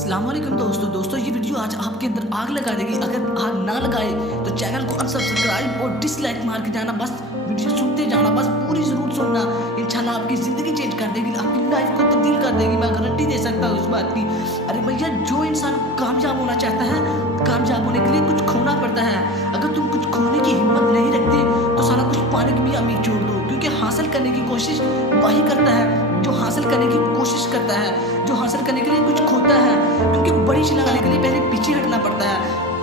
अस्सलाम वालेकुम दोस्तों ये वीडियो आज आपके अंदर आग लगा देगी। अगर आग ना लगाए तो चैनल को अनसब्सक्राइब और डिसलाइक मार के जाना। बस वीडियो सुनते जाना, बस पूरी जरूर सुनना। इंशाल्लाह आपकी ज़िंदगी चेंज कर देगी, आपकी लाइफ को तब्दील कर देगी। मैं गारंटी दे सकता हूँ इस बात की। अरे भैया, जो इंसान कामयाब होना चाहता है, कामयाब होने के लिए कुछ खोना पड़ता है। अगर तुम कुछ खोने की हिम्मत नहीं रखते तो सारा कुछ पाने की भी उम्मीद छोड़ दो, क्योंकि हासिल करने की कोशिश वही करता है जो हासिल करने की कोशिश करता है, जो हासिल करने के लिए कुछ खोता है। क्योंकि बड़ी छलांग लगाने के लिए पहले पीछे हटना पड़ता है।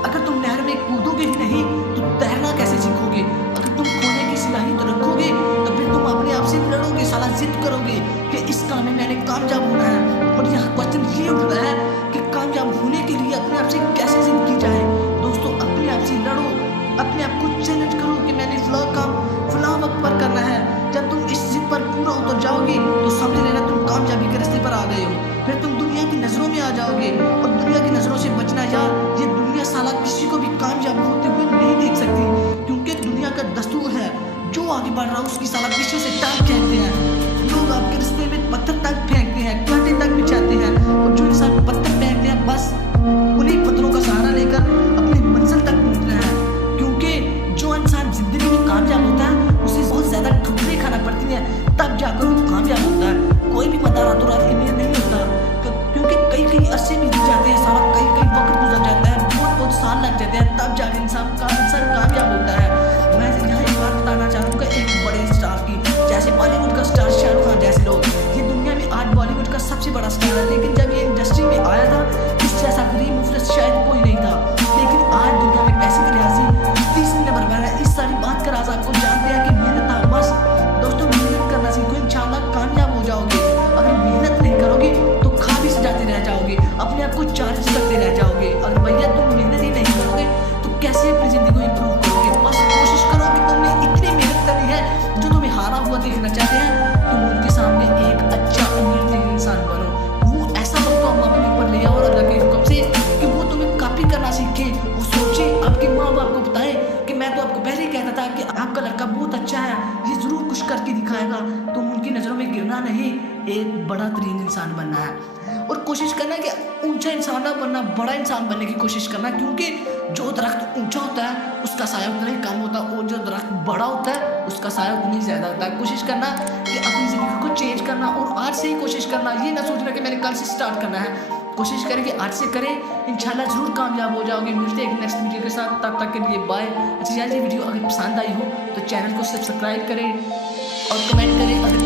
अगर तुम नहर में कूदोगे ही नहीं तो तैरना कैसे सीखोगे? अगर तुम खोने की सिलाही तो रखोगे तो फिर तुम अपने आप से लड़ोगे, साला जिद करोगे कि इस काम में मैंने कामयाब होना है। और यहाँ क्वेश्चन ये उठता है कि कामयाब होने के लिए अपने आप से कैसे जिद की जाए। दोस्तों, अपने आप से लड़ो, अपने आप को चैलेंज करो कि मैंने फलां वक्त पर करना है। जब तुम इस जिद पर पूरा उतर जाओगे तो समझ लेना तुम कामयाबी के रास्ते पर आ गए हो। फिर तुम दुनिया की नज़रों में आ जाओगे, और दुनिया की नज़रों से बचना यार, ये दुनिया साला किसी को भी कामयाब होते हुए नहीं देख सकती। क्योंकि दुनिया का दस्तूर है, जो आगे बढ़ रहा है उसकी साला पीछे से टांग खींचते हैं। लोग आपके रास्ते में पत्थर तक फेंकते हैं, कांटे तक बिछाते हैं, और जो इंसान पत्थर फेंकते हैं बस उन्हीं पत्थरों का सहारा लेकर अपनी मंजिल तक पहुँचना है। क्योंकि जो इंसान जिंदगी में कामयाब होता है उसे बहुत ज़्यादा ठोकरें खाना पड़ती हैं, तब जाकर वो कामयाब होता है। कोई भी बता रातों रात इन्हें नहीं होता, क्योंकि कई अरसे बीत जाते हैं, सारा कई वक्त गुजर जाता है, बहुत साल लग जाते हैं, तब जाकर इंसान कामयाब होता है। मैं यहाँ एक बात बताना चाहूँगा एक बड़े स्टार की, जैसे बॉलीवुड का स्टार शाहरुख खान जैसे लोग। ये दुनिया में आज बॉलीवुड का सबसे बड़ा स्टार है, लेकिन जब ये इंडस्ट्री में आया था इस जैसा गरीब मुफलिस शायद कोई नहीं था। लेकिन आज दुनिया में पैसे के लिहाज से तीसरे नंबर पर है। इस सारी बात का राज आपको जानते हैं कि मेहनत है। बस दोस्तों, मेहनत करना सीखो, इंशाल्लाह कामयाब हो जाओगे। अगर मेहनत नहीं करोगे तो खा भी सजाते रह जाओगे, अपने आप को चार्ज करते रह जाओगे। अगर भैया तुम मेहनत ही नहीं करोगे तो कैसे अपनी ज़िंदगी को इम्प्रूव करोगे? बस कोशिश करो कि तुमने इतनी मेहनत करनी है। जो तुम्हें हारा हुआ देखना चाहते हैं, तुम उनके सामने एक अच्छा अमीर इंसान बनो। वो ऐसा वक्त हम अपने ऊपर ले आओ और अल्लाह के हुक्म से कि वो तुम्हें कॉपी करना सीखे। वो सोचे, आपके माँ बाप को बताए कि मैं तो आपको पहले ही कहता था कि आपका लड़का बहुत अच्छा है, ये ज़रूर कुछ करके दिखाएगा। तुम उनकी नज़रों में गिरना नहीं, एक बड़ा तरीन इंसान बनना है। और कोशिश करना है कि ऊंचा इंसान ना बनना, बड़ा इंसान बनने की कोशिश करना। क्योंकि जो दरख्त ऊंचा होता है उसका साया उतना ही कम होता है, और जो दरख्त बड़ा होता है उसका साया उतना ही ज़्यादा होता है। कोशिश करना कि अपनी ज़िंदगी को चेंज करना, और आज से ही कोशिश करना। ये ना सोचना कि मैंने कल से स्टार्ट करना है। कोशिश करें कि आज से करें, इंशाल्लाह ज़रूर कामयाब हो जाओगे। मिलते हैं एक नेक्स्ट वीडियो के साथ, तब तक के लिए बाय। अच्छा यार, ये वीडियो अगर पसंद आई हो तो चैनल को सब्सक्राइब करें और कमेंट करें। अगर